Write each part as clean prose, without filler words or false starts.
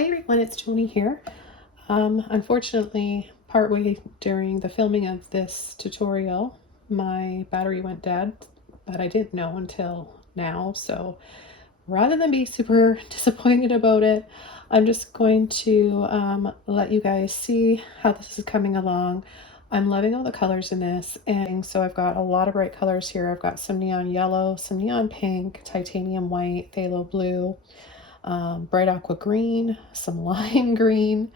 Hi everyone, it's Tony here. Unfortunately, partway during the filming of this tutorial, my battery went dead, but I didn't know until now. So rather than be super disappointed about it, I'm just going to let you guys see how this is coming along. I'm loving all the colors in this, and so I've got a lot of bright colors here. I've got some neon yellow, some neon pink, titanium white, phthalo blue, bright aqua green, some lime green,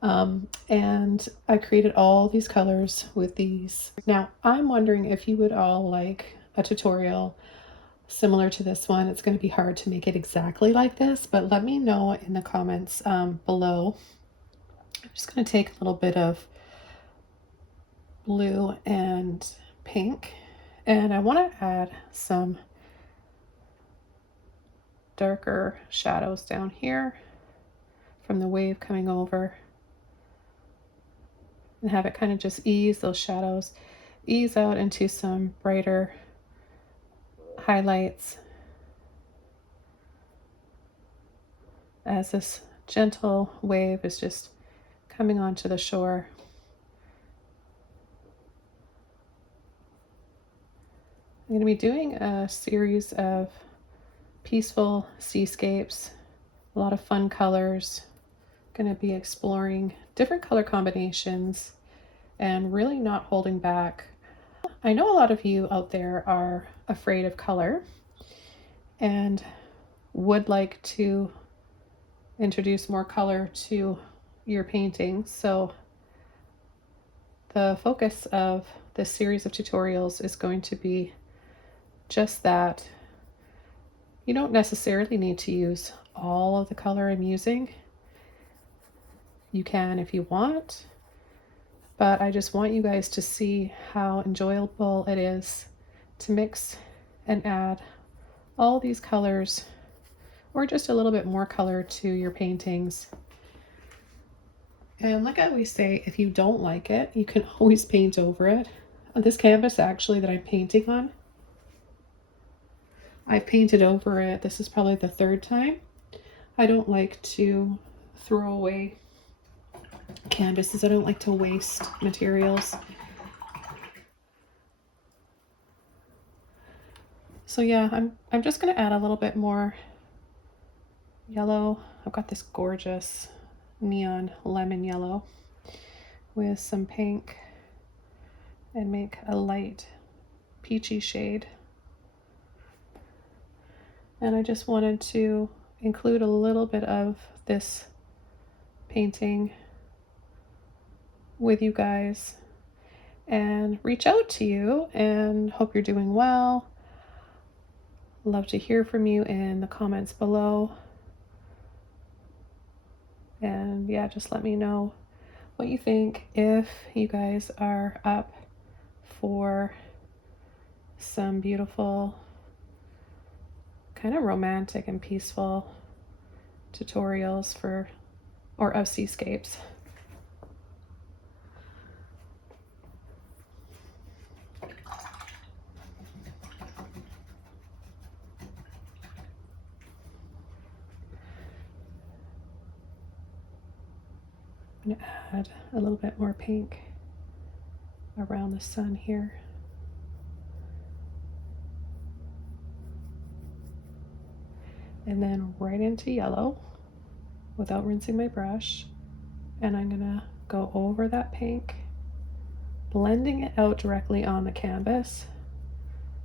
and I created all these colors with these. Now, I'm wondering if you would all like a tutorial similar to this one. It's going to be hard to make it exactly like this, but let me know in the comments below. I'm just going to take a little bit of blue and pink, and I want to add some darker shadows down here from the wave coming over, and have it kind of just ease those shadows, ease out into some brighter highlights as this gentle wave is just coming onto the shore. I'm going to be doing a series of peaceful seascapes, a lot of fun colors. Going to be exploring different color combinations and really not holding back. I know a lot of you out there are afraid of color and would like to introduce more color to your paintings. So the focus of this series of tutorials is going to be just that. You don't necessarily need to use all of the color I'm using. You can if you want, but I just want you guys to see how enjoyable it is to mix and add all these colors, or just a little bit more color to your paintings. And like I always say, if you don't like it, you can always paint over it. On this canvas actually that I'm painting on, I've painted over it. This is probably the third time. I don't like to throw away canvases. I don't like to waste materials. So yeah, I'm just gonna add a little bit more yellow. I've got this gorgeous neon lemon yellow with some pink and make a light peachy shade. And I just wanted to include a little bit of this painting with you guys and reach out to you, and hope you're doing well. Love to hear from you in the comments below. And yeah, just let me know what you think, if you guys are up for some beautiful, kind of romantic and peaceful tutorials of seascapes. I'm going to add a little bit more pink around the sun here. And then right into yellow without rinsing my brush. And I'm gonna go over that pink, blending it out directly on the canvas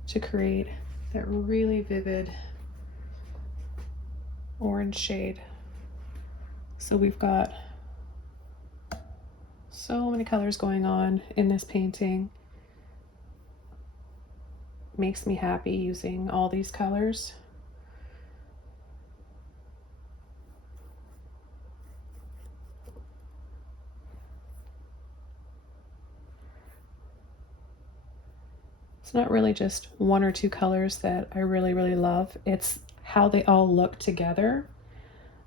to create that really vivid orange shade. So we've got so many colors going on in this painting. Makes me happy using all these colors. It's not really just one or two colors that I really love. It's how they all look together.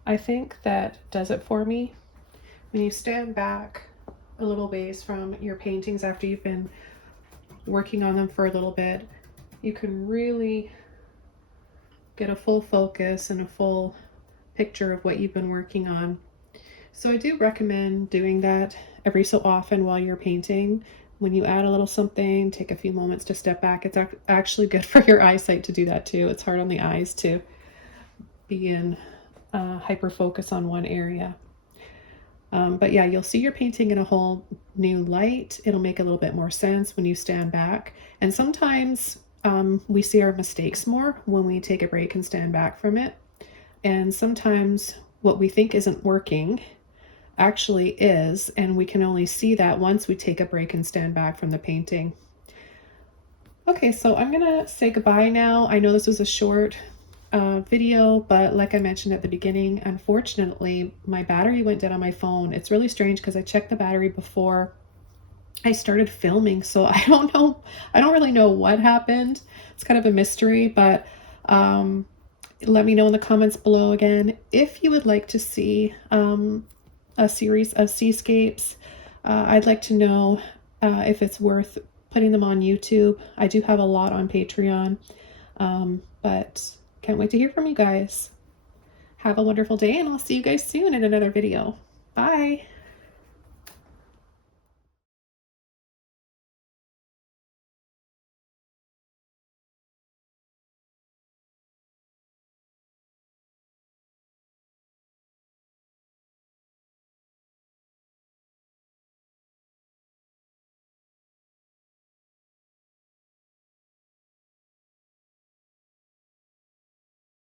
I think that does it for me. When you stand back a little ways from your paintings after you've been working on them for a little bit, you can really get a full focus and a full picture of what you've been working on. So I do recommend doing that every so often while you're painting. When you add a little something, take a few moments to step back. It's actually good for your eyesight to do that too. It's hard on the eyes to be in hyper focus on one area. But yeah, you'll see your painting in a whole new light. It'll make a little bit more sense when you stand back. And sometimes we see our mistakes more when we take a break and stand back from it. And sometimes what we think isn't working actually is, and we can only see that once we take a break and stand back from the painting. Okay, so I'm gonna say goodbye now. I know this was a short video, but like I mentioned at the beginning, unfortunately, my battery went dead on my phone. It's really strange because I checked the battery before I started filming, so I don't know. I don't really know what happened. It's kind of a mystery, but let me know in the comments below again if you would like to see a series of seascapes. I'd like to know if it's worth putting them on YouTube. I do have a lot on Patreon, but can't wait to hear from you guys. Have a wonderful day, and I'll see you guys soon in another video. Bye.